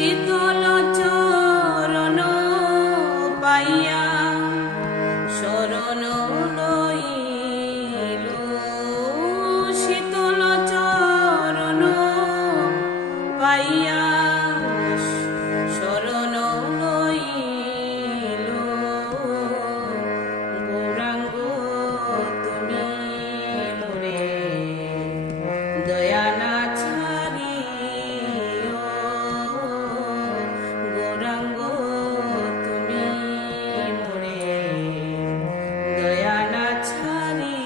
শীতল চরণ পাইয়া শরণ লইল, শীতল চরণ পাইয়া শরণ লইল। গৌরাঙ্গ তুমি মোরে দয়া না ছাড়িও, গৌরাঙ্গ তুমি মোরে দয়া না ছাড়িও।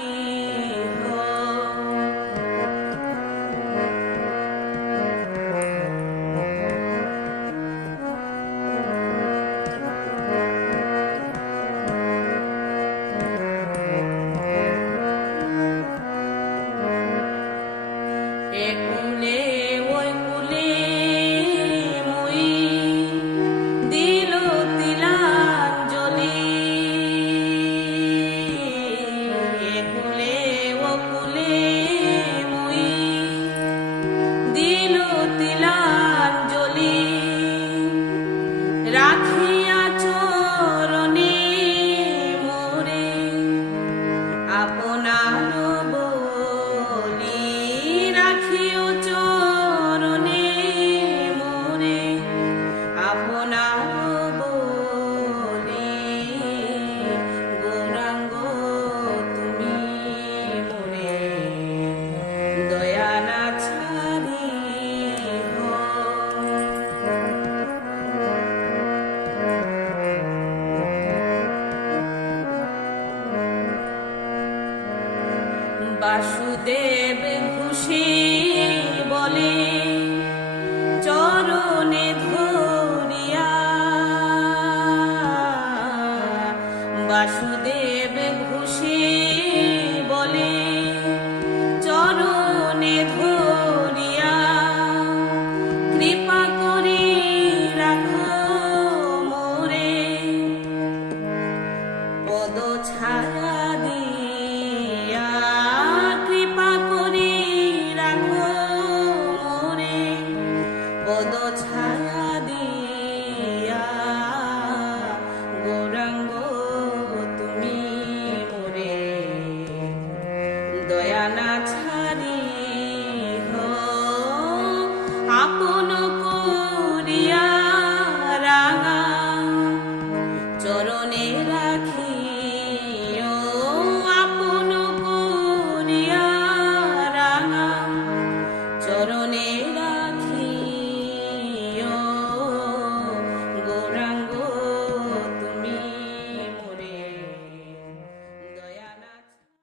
একুলে ওই কুলে মই দিল তিলাঞ্জলি, একুলে ও কুলে মই দিল তিলাঞ্জলি। রাখিয়া চরণে মোরে আপনার বলি, রাখিও চরণে মোরে আপনার বলি। গৌরাঙ্গ তুমি মোরে দয়া না ছাড়িও। বাসুদেব ঘুষি বলে চরণে ধরিয়া, বাসুদেব ঘুষি বলে চরণে ধরিয়া। কৃপা করি রাখো মোরে পদ ছায়া দিয়া, কৃপা করি রাখো মোরে পদ ছায়া দিয়া। গৌরাঙ্গ তুমি মোরে দয়া না ছাড়িও, আপন করিয়া রাঙা চরণে